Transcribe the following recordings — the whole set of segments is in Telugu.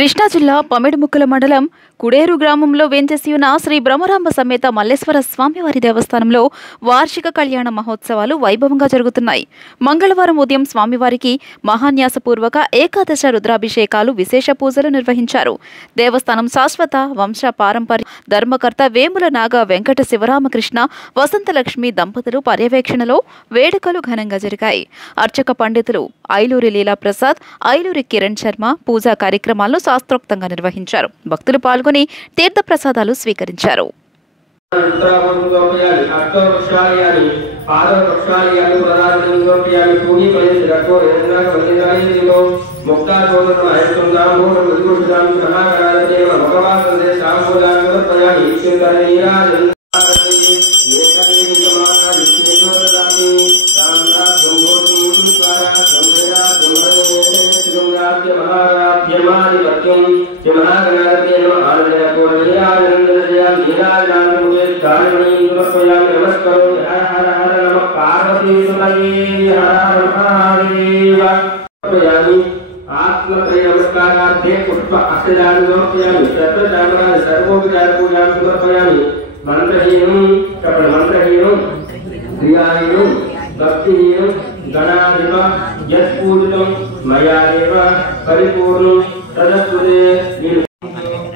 కృష్ణా జిల్లా పమిడిముక్కల మండలం కుడేరు గ్రామంలో వేంచేసి ఉన్న శ్రీ బ్రహ్మరాంబ సమేత మల్లేశ్వర స్వామివారి దేవస్థానంలో వార్షిక కళ్యాణ మహోత్సవాలు వైభవంగా జరుగుతున్నాయి. మంగళవారం ఉదయం స్వామివారికి మహాన్యాసపూర్వక ఏకాదశ రుద్రాభిషేకాలు విశేష పూజలు నిర్వహించారు. దేవస్థానం శాశ్వత వంశ పారంపర్య ధర్మకర్త వేముల నాగ వెంకట శివరామకృష్ణ వసంతలక్ష్మి దంపతులు పర్యవేక్షణలో వేడుకలు ఘనంగా జరిగాయి. అర్చక పండితులు ఐలూరి లీలా ప్రసాద్, ఐలూరి కిరణ్ శర్మ పూజా కార్యక్రమాలను శాస్త్రోక్తంగా నిర్వహించారు. భక్తులు పాల్గొని తీర్థ ప్రసాదాలు స్వీకరించారు. आत्मत्रयनमस्कारार्थे पुष्प अक्षराणि समर्पयामि सर्वजागराणि सर्वोपचारपूजां समर्पयामि मंत्रहीनं कपलमंत्रहीनं क्रियाहीनं भक्तिहीनं गणाधिप यत्पूजितं मया एव परिपूर्णं तदस्तुते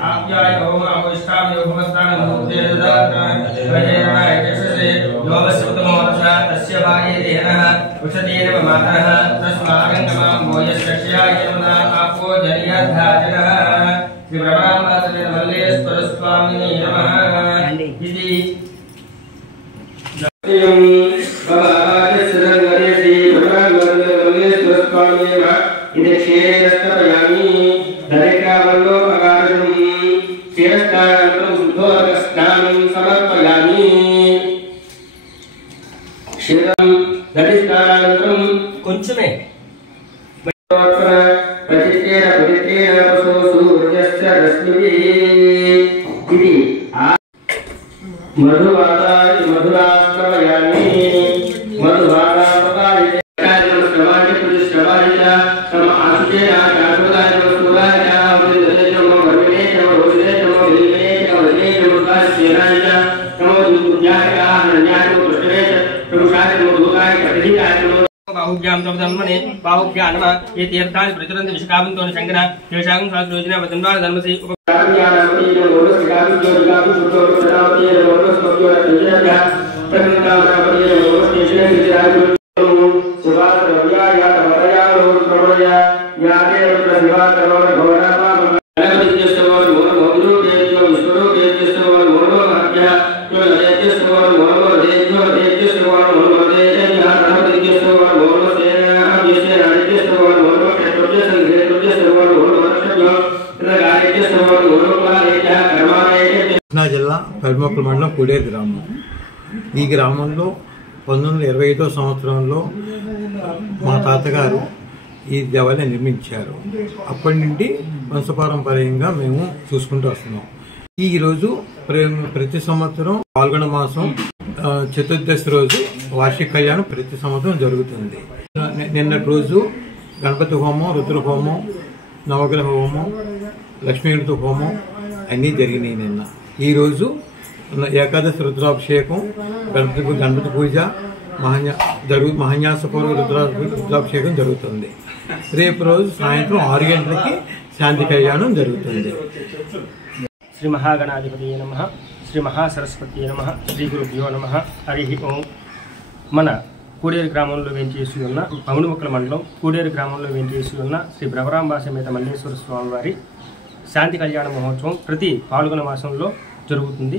आप्याय ओम अवष्टामि उपमस्तानं मुक्ते ददातां प्रजेनाय यशसे योगसुतमोरसा तस्य भाये देहनः उषतीरेव मातरः तस्मागन्तमां मोयश्रक्ष्याय नमः आपो जनियद्धाजनः श्री ब्रह्मांबासमेत मल्लेश्वर स्वामिने नमः इति सत्यं भवाय शरणगरेति ब्रह्मांबासमेत मल्लेश्वर स्वामिने नमः इति क्षेत्रयामि दरेकावल्लो अगारं क्षेत्रस्थानं शुद्धोदकस्नानं समर्पयामि क्षेत्रं दरिस्तानन्तरं कुञ्चमे प्रतिष्ठेन प्रतिष्ठेन वसो सूर्यस्य रश्मिभिः इति मधुवाताय मधुराश्रवयामि मधुवातापकाय श्रवाय प्रतिश्रवाय सम आशुतेन आशुदाय सूराय वृद्धे नमो भर्मिणे नमो रोहिणे नमो विलिने नमो वज्रे नमो काश्यनाय नमो दुर्याय हरण्याय नमो कृष्णे प्रभुषाय नमो दूताय कटिहिताय नमो बाहुभ्यां तवधन्मने बाहुभ्यां नमः ये तीर्थानि प्रचरन्ति विशकावन्तो शंकना तेषां शास्त्रोजना वदन्वार धर्मसे उपकार्यानामति नमो सिकावि जोगावि सुतो सदावति नमो स्वयो तंजया प्रकृतावति नमो स्टेशने विजयाय नमो सुभाष रव्याय तमतया रोमया याते प्रसिवा करोण घोरामा गणपतिस्तवो नमो गुरुदेवो विष्णुदेवो नमो महत्या यो देवो नमो देवो देवो नमो देवया गणपतिस्तवो नमो सेना विषय राजस्तवो नमो क्षेत्रज्ञ संघेत्रज्ञ सर्वो नमो वर्षज्ञ राजस्तवो नमो कालेजा कर्मालय కృష్ణా జిల్లా పమిడిముక్కల మండలం కుడేరు గ్రామం. ఈ గ్రామంలో 1925 సంవత్సరంలో మా తాతగారు ఈ దేవాలయం నిర్మించారు. అప్పటి నుండి వంశపారంపర్యంగా మేము చూసుకుంటూ వస్తున్నాం. ఈరోజు ప్రతి సంవత్సరం పాల్గొన మాసం చతుర్దశి రోజు వార్షిక కళ్యాణం ప్రతి సంవత్సరం జరుగుతుంది. నిన్నటి రోజు గణపతి హోమం, రుద్ర హోమం, నవగ్రహ హోమం, లక్ష్మీగణపతి హోమం అన్నీ జరిగినాయి. నిన్న ఈరోజు ఏకాదశి రుద్రాభిషేకం, గణపతి పూజ, మహాన్యాసపూర్వ రుద్రాభిషేకం జరుగుతుంది. రేపు రోజు సాయంత్రం 6 గంటలకి శాంతి కళ్యాణం జరుగుతుంది. శ్రీ మహాగణాధిపతి నమః, శ్రీ మహాసరస్వతి నమః, శ్రీ గురుభ్యో నమః. హరి ఓం. మన కూడేరు గ్రామంలో వేంచేసి ఉన్న పమిడిముక్కల మండలం కూడేరు గ్రామంలో వేంచేసి ఉన్న శ్రీ బ్రహ్మరాంబ సమేత మల్లేశ్వర స్వామివారి శాంతి కళ్యాణ మహోత్సవం ప్రతి పాల్గొన మాసంలో జరుగుతుంది.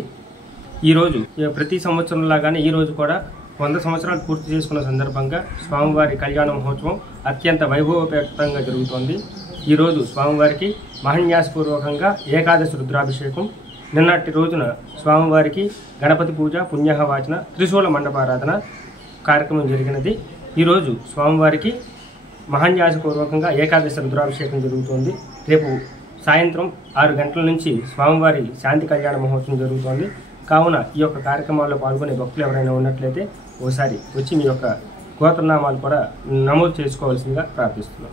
ఈరోజు ప్రతి సంవత్సరంలాగానే ఈరోజు కూడా 100 సంవత్సరాలు పూర్తి చేసుకున్న సందర్భంగా స్వామివారి కళ్యాణ మహోత్సవం అత్యంత వైభవపేతంగా జరుగుతోంది. ఈరోజు స్వామివారికి మహాన్యాసపూర్వకంగా ఏకాదశి రుద్రాభిషేకం, నిన్నటి రోజున స్వామివారికి గణపతి పూజ, పుణ్యహవాచన, త్రిశూల మండపారాధన కార్యక్రమం జరిగినది. ఈరోజు స్వామివారికి మహాన్యాసపూర్వకంగా ఏకాదశి రుద్రాభిషేకం జరుగుతోంది. రేపు సాయంత్రం 6 గంటల నుంచి స్వామివారి శాంతి కళ్యాణ మహోత్సవం జరుగుతోంది. కావున ఈ యొక్క కార్యక్రమాల్లో పాల్గొనే భక్తులు ఎవరైనా ఉన్నట్లయితే ఒకసారి వచ్చి మీ యొక్క గోత్రనామాలు కూడా నమోదు చేసుకోవాల్సిందిగా ప్రార్థిస్తున్నాం.